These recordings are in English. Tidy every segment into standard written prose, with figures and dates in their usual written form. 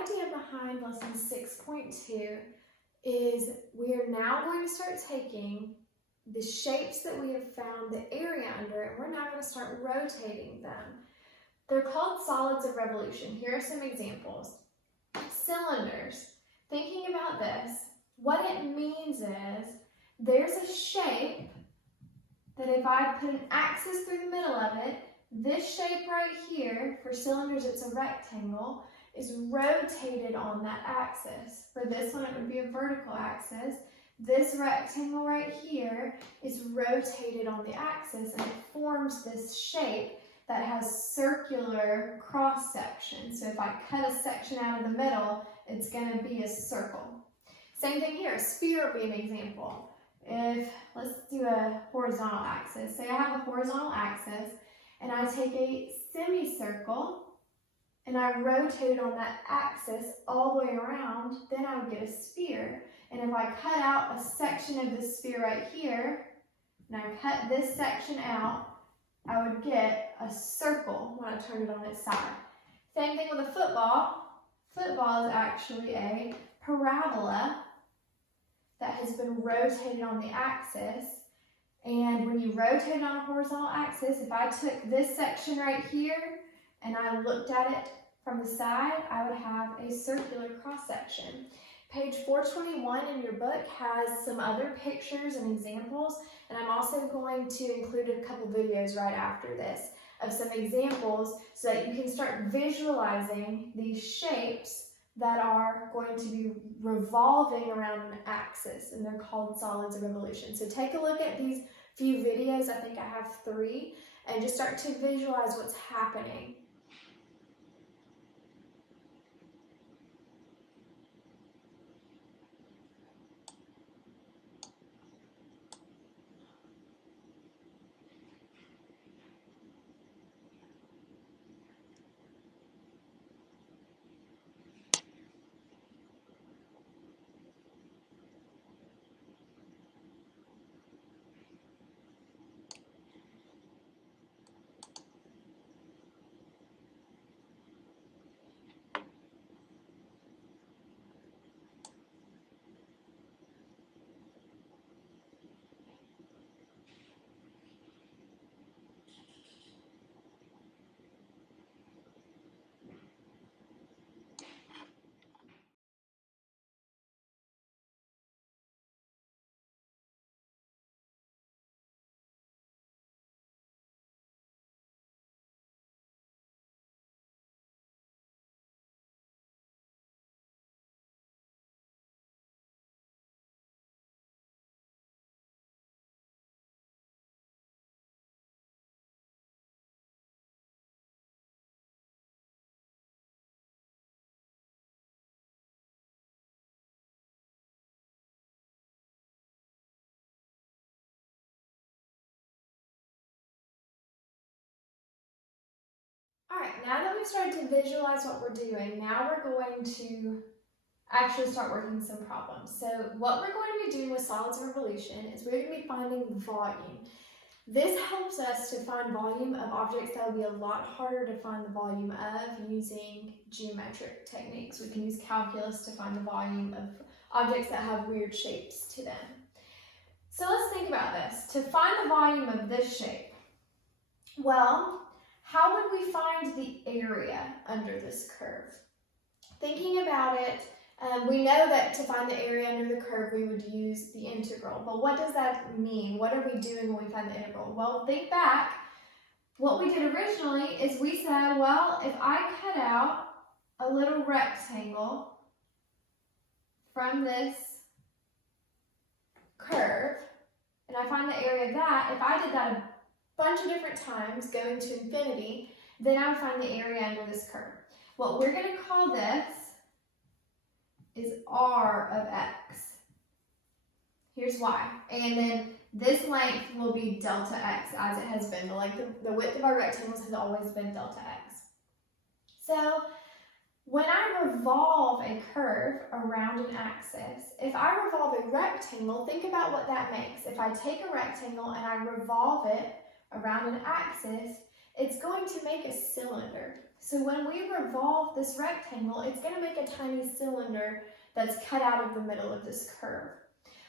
idea behind lesson 6.2 is we are now going to start taking the shapes that we have found the area under, and we're now going to start rotating them. They're called solids of revolution. Here are some examples. Cylinders. Thinking about this, what it means is there's a shape that if I put an axis through the middle of it, this shape right here, for cylinders it's a rectangle, is rotated on that axis. For this one it would be a vertical axis. This rectangle right here is rotated on the axis and it forms this shape that has circular cross section. So if I cut a section out of the middle, it's going to be a circle. Same thing here, a sphere would be an example. If, let's do a horizontal axis. Say I have a horizontal axis and I take a semicircle and I rotate it on that axis all the way around, then I would get a sphere. And if I cut out a section of the sphere right here, and I cut this section out, I would get a circle when I turn it on its side. Same thing with a football. Football is actually a parabola that has been rotated on the axis. And when you rotate it on a horizontal axis, if I took this section right here and I looked at it from the side, I would have a circular cross section. Page 421 in your book has some other pictures and examples, and I'm also going to include a couple videos right after this of some examples so that you can start visualizing these shapes that are going to be revolving around an axis, and they're called solids of revolution. So take a look at these few videos, I think I have 3, and just start to visualize what's happening. All right, now that we've started to visualize what we're doing, now we're going to actually start working some problems. So what we're going to be doing with solids of revolution is we're going to be finding volume. This helps us to find volume of objects that would be a lot harder to find the volume of using geometric techniques. We can use calculus to find the volume of objects that have weird shapes to them. So let's think about this. To find the volume of this shape, well, how would we find the area under this curve? Thinking about it, we know that to find the area under the curve, we would use the integral. But what does that mean? What are we doing when we find the integral? Well, think back. What we did originally is we said, well, if I cut out a little rectangle from this curve, and I find the area of that, if I did that a bunch of different times going to infinity, then I would find the area under this curve. What we're going to call this is r of x. Here's y. And then this length will be delta x as it has been. The width of our rectangles has always been delta x. So when I revolve a curve around an axis, if I revolve a rectangle, think about what that makes. If I take a rectangle and I revolve it around an axis, it's going to make a cylinder. So when we revolve this rectangle, it's going to make a tiny cylinder that's cut out of the middle of this curve.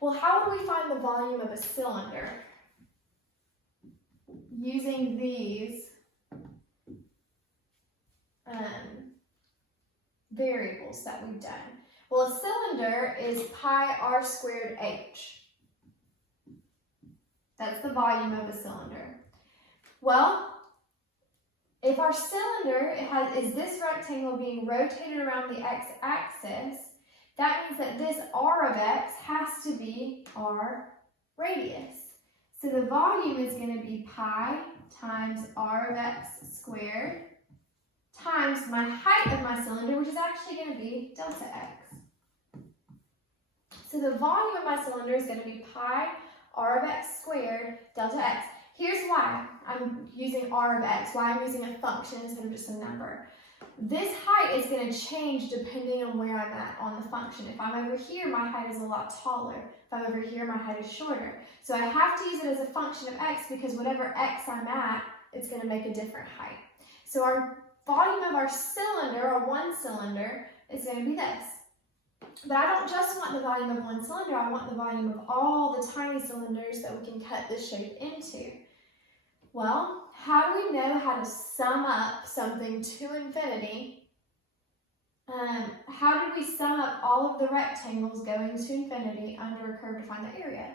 Well, how would we find the volume of a cylinder? Using these variables that we've done. Well, a cylinder is pi r squared h. That's the volume of a cylinder. Well, if our cylinder is this rectangle being rotated around the x-axis, that means that this r of x has to be our radius. So the volume is going to be pi times r of x squared times my height of my cylinder, which is actually going to be delta x. So the volume of my cylinder is going to be pi r of x squared delta x. Here's why I'm using r of x, why I'm using a function instead of just a number. This height is going to change depending on where I'm at on the function. If I'm over here, my height is a lot taller. If I'm over here, my height is shorter. So I have to use it as a function of x because whatever x I'm at, it's going to make a different height. So our volume of our cylinder, or one cylinder, is going to be this. But I don't just want the volume of one cylinder, I want the volume of all the tiny cylinders that we can cut this shape into. Well, how do we know how to sum up something to infinity? How did we sum up all of the rectangles going to infinity under a curve to find the area?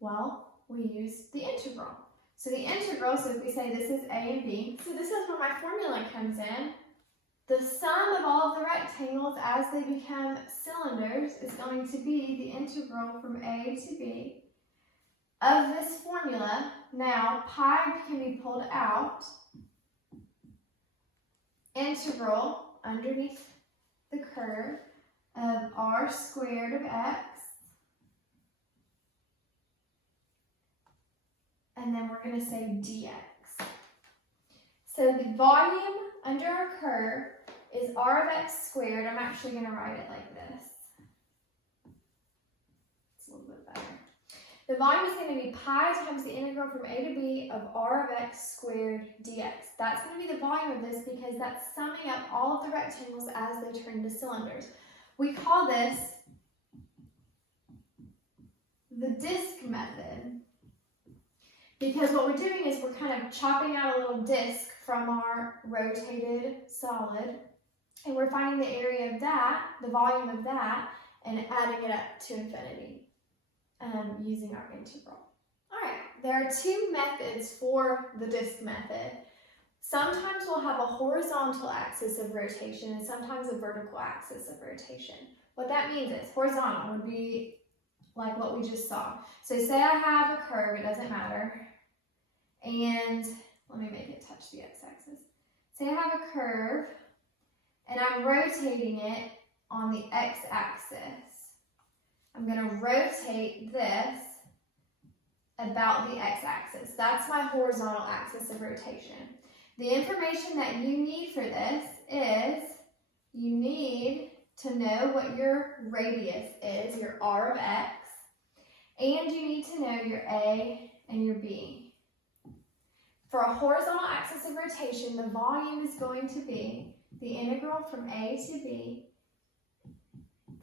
Well, we use the integral. So the integral, so if we say this is a and b, so this is where my formula comes in. The sum of all of the rectangles as they become cylinders is going to be the integral from a to b of this formula. Now, pi can be pulled out. Integral underneath the curve of r squared of x. And then we're going to say dx. So the volume under our curve is r of x squared. I'm actually going to write it like this. It's a little bit better. The volume is going to be pi times the integral from a to b of r of x squared dx. That's going to be the volume of this because that's summing up all of the rectangles as they turn into cylinders. We call this the disk method because what we're doing is we're kind of chopping out a little disk from our rotated solid, and we're finding the area of that, the volume of that, and adding it up to infinity using our integral. All right, there are two methods for the disk method. Sometimes we'll have a horizontal axis of rotation and sometimes a vertical axis of rotation. What that means is horizontal would be like what we just saw. So say I have a curve, it doesn't matter, and let me make it touch the x-axis. Say I have a curve, and I'm rotating it on the x-axis. I'm going to rotate this about the x-axis. That's my horizontal axis of rotation. The information that you need for this is you need to know what your radius is, your r of x, and you need to know your a and your b. For a horizontal axis of rotation, the volume is going to be the integral from a to b,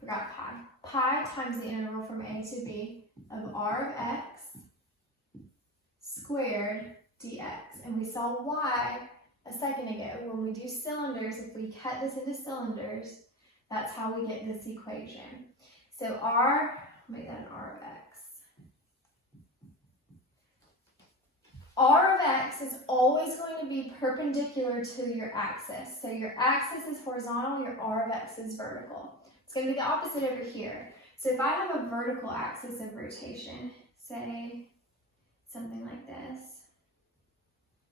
forgot pi times the integral from a to b of r of x squared dx. And we saw why a second ago. When we do cylinders, if we cut this into cylinders, that's how we get this equation. So make that an r of x. R of x is always going to be perpendicular to your axis. So your axis is horizontal, your r of x is vertical. It's going to be the opposite over here. So if I have a vertical axis of rotation, say something like this,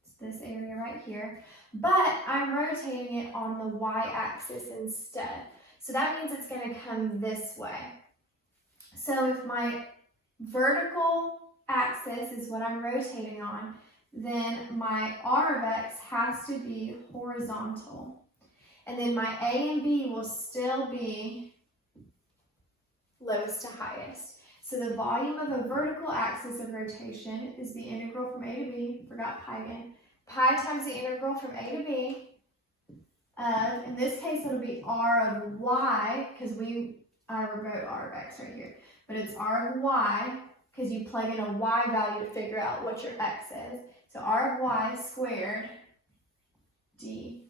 it's this area right here, but I'm rotating it on the y-axis instead. So that means it's going to come this way. So if my vertical axis is what I'm rotating on, then my r of x has to be horizontal. And then my a and b will still be lowest to highest. So the volume of a vertical axis of rotation is the integral from a to b, forgot pi again, pi times the integral from a to b of, in this case it'll be r of y, because I wrote r of x right here, but it's r of y, because you plug in a y value to figure out what your x is. So r of y squared dy.